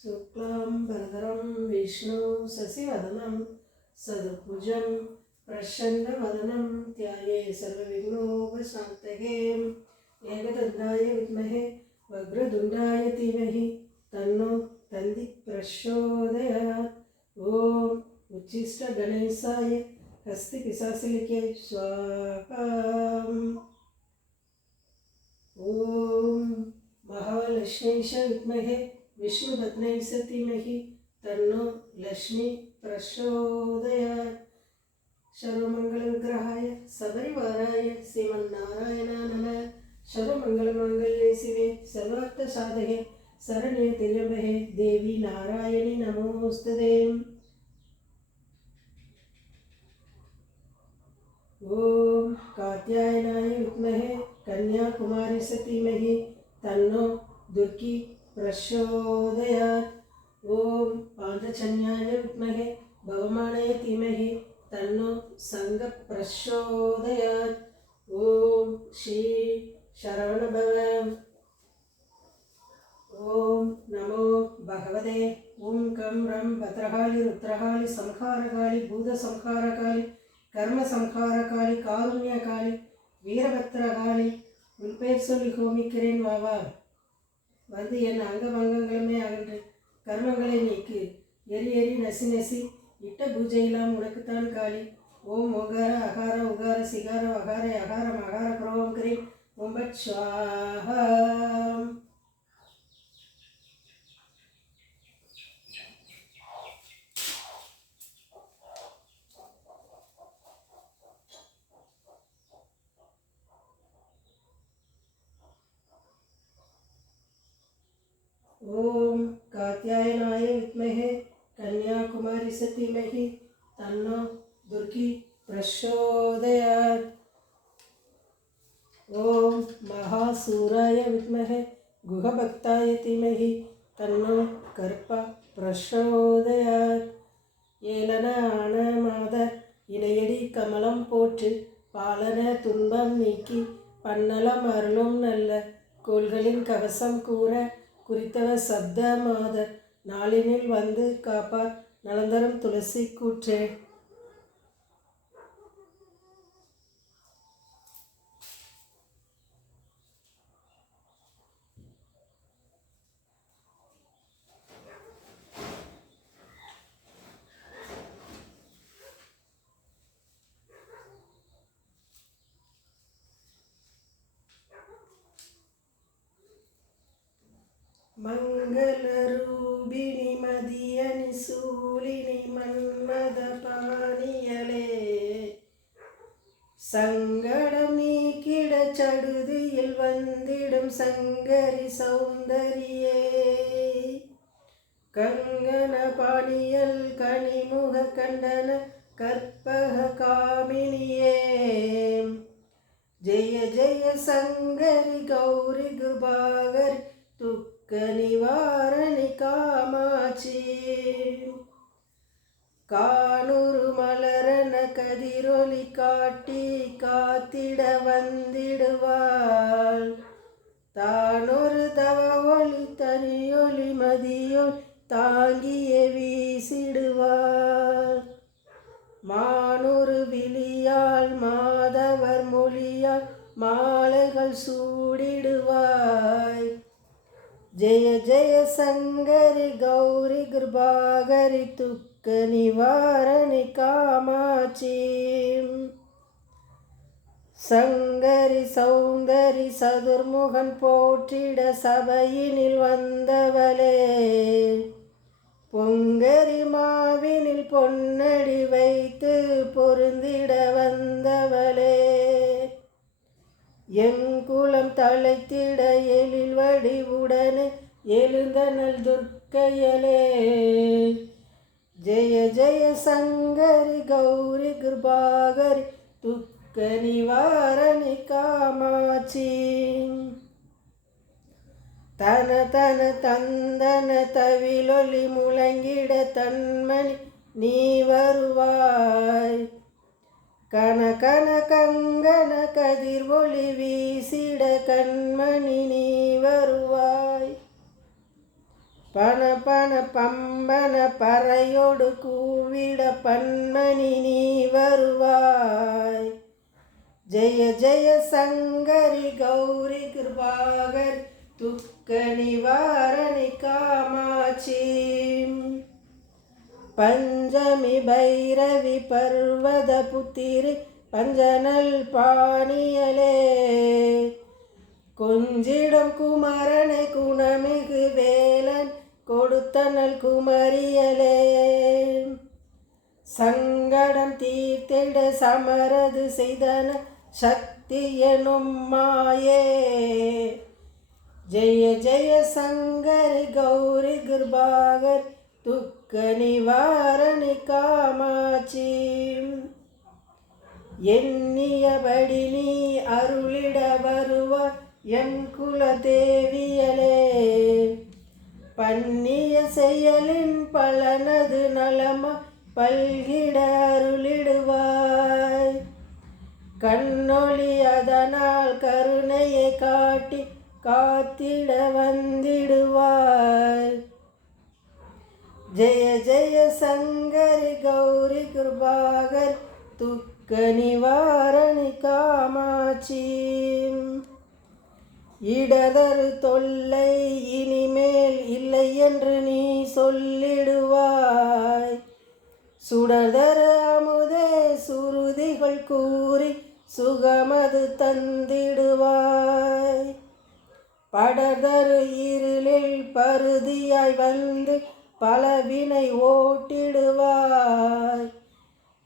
शुक्लाम्बरधरं विष्णु शशिवर्णं सदभुजं प्रसन्नवदनं ध्याये सर्वविघ्नोपशान्तये एकदन्ताय विद्महे वक्रतुण्डाय धीमहि तन्नो तन्ति प्रचोदयात्। ओम उच्छिष्टगणेशाय हस्तिपिशाचिके स्वाहा। ओम महालक्ष्मीशाय विद्महे विष्णुपत्न्यै धीमहि तन्नो लक्ष्मी प्रचोदयात्। सर्वमङ्गलविग्रहाय सबरिवाराय श्रीमन्नारायणाय नमः। सर्वमङ्गलमाङ्गल्ये शिवे सर्वार्थसाधके शरण्ये त्र्यम्बके देवी नारायणी नमोस्तुते। ओम कात्यायनाय विद्महे कन्याकुमारी धीमहि तन्नो दुर्गी प्रचोदयात्। ओम पांचजन्याय विद्महे भवमानाय धीमहि तन्नो संग प्रचोदयात्। ओम श्री शरवणभव। ओम नमो भगवते ओम कं रं भद्रकाली रुद्रकाली संहारकाली भूत संहारकाली कर्म संहारकाली कारुण्यकाली வீரபத்ரகாளி உன் பேர் சொல்லி ஹோமிக்கிறேன் வாவா. வந்து என் அங்கபங்கங்களுமே அகன்று கர்மங்களை நீக்கு. எரி எரி நசி நசி இட்ட பூஜையெல்லாம் உனக்குத்தான் காளி. ஓம் ஓகார அகார உகார சிகார வகார அகாரம் அகார புரோகரேன் ஓம்பட் ஸ்வாஹா. ओम कात्यायनाय विद्महे कन्याकुमारी धीमहि तन्नो दुर्गी प्रचोदयात्। ओम महासूराय विद्महे गुहभक्ताय धीमहि तन्नो कर्प प्रचोदयात्। ஏலன ஆன மாதர் இணையடி கமலம் போற்று பாலன துன்பம் நீக்கி பன்னலம் அருளும் நல்ல கோள்களின் கவசம் கூற குறித்தவர் சப்த மாதர் நாளினில் வந்து காப்பார் நலந்தரம் துளசி கூற்றே. மங்களரூபிணி மதியனி சூலினி மன்மத பாணியலே சங்கடம் நீக்கிட சடுதியில் வந்திடும் சங்கரி சௌந்தரியே. கங்கன பாணியல் கனிமுக கண்டன கற்பக காமினியே. ஜெய ஜெய சங்கரி கௌரி கிருபாகரி துக்க நிவாரணி காமாட்சி. காணூரு மலரன கதிரொலி காட்டி காத்திட வந்திடுவாள். தானொரு தவ ஒளி தனியொலி மதியொலி தாங்கிய வீசிடுவாள். மானொரு விழியால் மாதவர் மொழியால் மாலைகள் சூடிடுவாய். ஜெய ஜெய சங்கரி கௌரி கிருபாகரி துக்க நிவாரணி காமாட்சி. சங்கரி சௌந்தரி சதுர்முகன் போற்றிட சபையினில் வந்தவளே. பொங்கரி மாவினில் பொன்னடி வைத்து பொருந்திட வந்தவளே. எங்குளம் தழைத்திட எழில் வடிவுடனே எழுந்தனள் துர்க்கையலே. ஜெய ஜெய சங்கரி கௌரி கிருபாகரி துக்க நிவாரணி காமாட்சி. தன தன தந்தன தவிலொலி முழங்கிட தன்மணி நீ வருவாய். கன கன கங்கன கதிர் ஒளி வீசிட கண்மணி நீ வருவாய். பண பண பம்பன பறையோடு கூவிட பன்மணி நீ வருவாய். ஜெய ஜெய சங்கரி கௌரி கிருபாகர் துக்க நிவாரணி காமாட்சி. பஞ்சமி பைரவி பர்வத புத்திரி பஞ்சனல் பாணியலே. கொஞ்சிடம் குமரனை குணமிகு வேலன் கொடுத்தனல் குமரியலே. சங்கடம் தீர்த்திட சமரது செய்தன சக்தி எனும் மாயே. ஜெய ஜெய சங்கரி கௌரி கிருபாகர் துக்க நிவாரணி காமாட்சி. எண்ணியபடி நீ அருளிட வருவார் என் குல தேவியலே. பண்ணிய செயலின் பலனது நலமா பல்கிட அருளிடுவாய். கண்ணொளி அதனால் கருணையை காட்டி காத்திட வந்திடுவாய். ஜெய ஜெய சங்கரி கௌரி கிருபாகர் துக்க நிவாரணி காமாட்சி. இடதரு தொல்லை இனிமேல் இல்லை என்று நீ சொல்லிடுவாய். சுடதரு அமுதே சுருதிகள் கூறி சுகமது தந்திடுவாய். படதரு இருளில் பருதியாய் வந்து பலவினை ஓட்டிடுவாய்.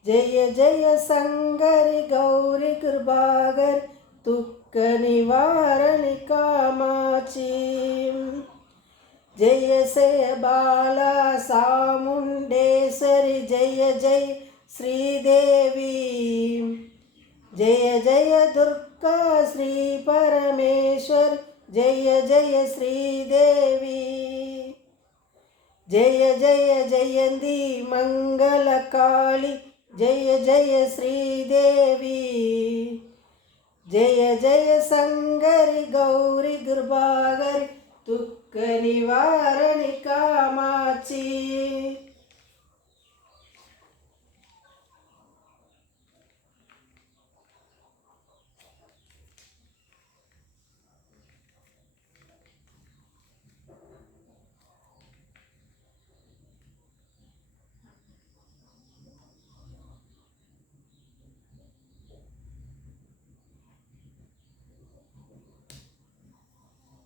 ஜெய ஜெய சங்கரி கௌரி கிருபாகர் துக்க நிவாரணி காமாட்சி. ஜெய ஜெய பாலா சாமுண்டேஸ்வரி ஜெய ஜெய ஸ்ரீதேவி. ஜெய ஜெய துர்கா ஸ்ரீ பரமேஸ்வர் ஜெய ஜெய ஸ்ரீதேவி. ஜெய ஜெய ஜெயந்தி மங்கள காளி ஜெய ஜெய ஸ்ரீதேவி. ஜெய ஜெய சங்கரி கௌரி கிருபாகர் துக்க நிவாரணி காமாட்சி.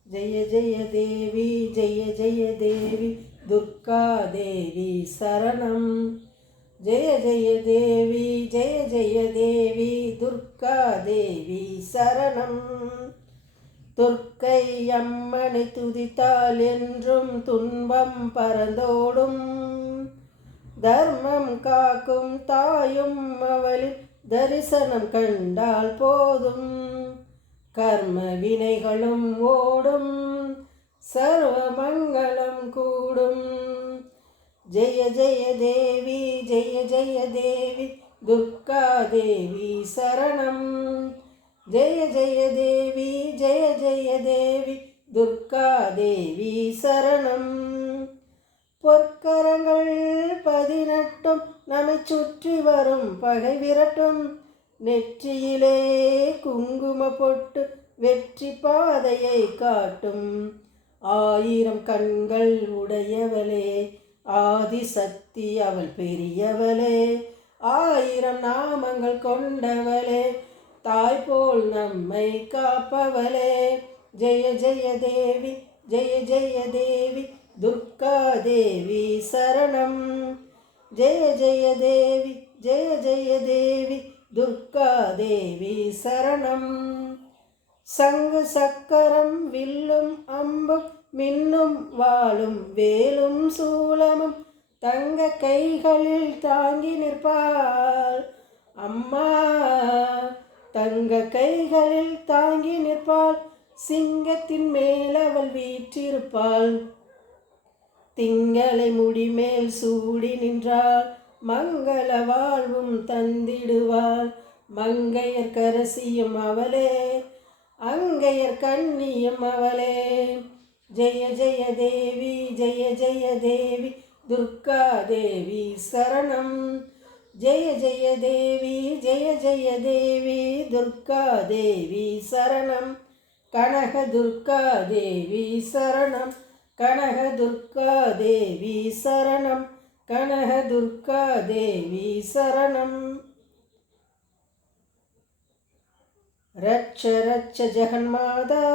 ஜெய ஜெய தேவி ஜெய ஜெய தேவி துர்கா தேவி சரணம். ஜெய ஜெய தேவி ஜெய ஜெய தேவி துர்கா தேவி சரணம். துர்க்கை அம்மனை துதித்தால் என்றும் துன்பம் பறந்தோடும். தர்மம் காக்கும் தாயும் அவளின் தரிசனம் கண்டால் போதும். கர்ம வினைகளும் ஓடும் சர்வ மங்களம் கூடும். ஜெய ஜெய தேவி ஜெய ஜெய தேவி துர்கா தேவி சரணம். ஜெய ஜெய தேவி ஜெய ஜெய தேவி துர்கா தேவி சரணம். பொற்கரங்கள் 18 நம்மை சுற்றி வரும் பகை விரட்டும். நெற்றியிலே குங்கும பொட்டு வெற்றி பாதையை காட்டும். 1000 கண்கள் உடையவளே ஆதிசக்தி அவள் பெரியவளே. 1000 நாமங்கள் கொண்டவளே தாய் போல் நம்மை காப்பவளே. ஜெய ஜெய தேவி ஜெய ஜெய தேவி துர்கா தேவி சரணம். ஜெய ஜெய தேவி ஜெய ஜெய தேவி துர்கா தேவி சரணம். சங்கு சக்கரம் வில்லும் அம்பும் மின்னும் வாளும் வேலும் சூலமும் தங்க கைகளில் தாங்கி நிற்பாள் அம்மா. தங்க கைகளில் தாங்கி நிற்பாள். சிங்கத்தின் மேல் அவள் வீற்றிருப்பாள். திங்களை முடிமேல் சூடி நின்றாள். மங்கள வாழ்வும் தந்திடுவாள். மங்கையர் கரசியும் அவளே அங்கையர் கண்ணியும் அவளே. ஜெய ஜெய தேவி ஜெய ஜெய தேவி துர்கா தேவி சரணம். ஜெய ஜெய தேவி ஜெய ஜெய தேவி துர்கா தேவி சரணம். கனக துர்கா தேவி சரணம். கனக துர்கா தேவி சரணம். கனக துர்கா தேவி சரணம். ரட்ச ரட்ச ஜெகன்மாதா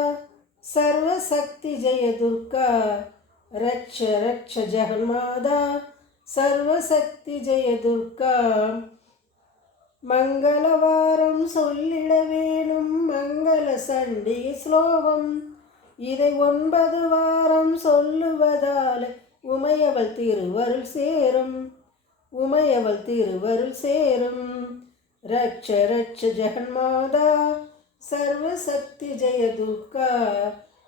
சர்வசக்தி ஜெய துர்கா. ரட்ச ரட்ச ஜெகன்மாதா சர்வசக்தி ஜெய துர்கா. மங்களவாரம் சொல்லிட வேணும் மங்கள சண்டிகை ஸ்லோகம். இதை 9 வாரம் சொல்லுவதால் உமையவள் திருவருள் சேரும். உமையவள் திருவருள் சேரும். ரட்ச ரட்ச ஜெகன்மாதா சர்வசக்தி ஜெய துர்கா.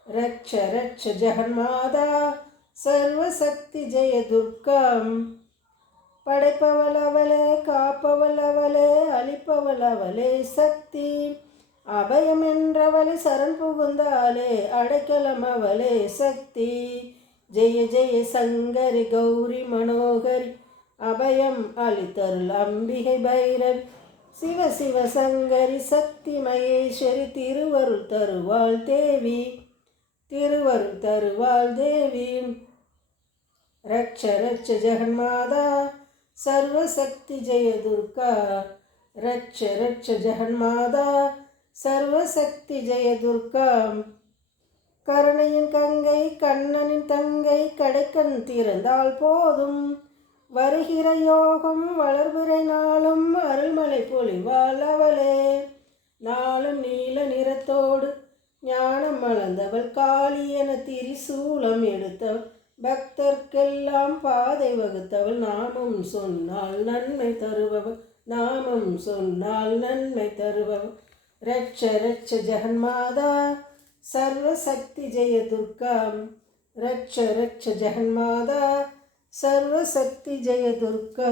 ரட்ச ரட்ச ஜெகன்மாதா சர்வசக்தி ஜெய துர்கா. படைப்பவள் அவளே, காப்பவள் அவளே, அளிப்பவள் அவளே சக்தி. அபயம் என்றவளை சரண் புகுந்தாலே அடைக்கலம் அவளே சக்தி. ஜெய ஜெய சங்கரி கௌரி மனோகரி அபயம் அளித்தருள் அம்பிகை பைரவி. சிவ சிவ சங்கரி சக்தி மகேஸ்வரி திருவருள் தருவாள் தேவி. திருவருள் தருவாள் தேவி. ரட்ச ரட்ச ஜெகன்மாதா சர்வசக்தி ஜெய துர்கா. ரட்ச ரட்ச ஜெகன்மாதா சர்வசக்தி ஜெய துர்கா. கருணையின் கங்கை கண்ணனின் தங்கை கடைக்கண் திறந்தால் போதும். வருகிற யோகம் வளர்பிறை நாளும் அருள்மலை பொழிவாள் அவளே. நாளும் நீல நிறத்தோடு ஞானம் மலர்ந்தவள் காளி என திரிசூலம் எடுத்தவள். பக்தர்க்கெல்லாம் பாதை வகுத்தவள். நாமம் சொன்னால் நன்மை தருபவள். நாமம் சொன்னால் நன்மை தருபவள். ரட்ச ரட்ச ஜெகன்மாதா சர்வசக்தி ஜெய துர்கா. ரட்ச ரட்ச ஜெகன்மாதா சர்வசக்தி ஜெய துர்கா.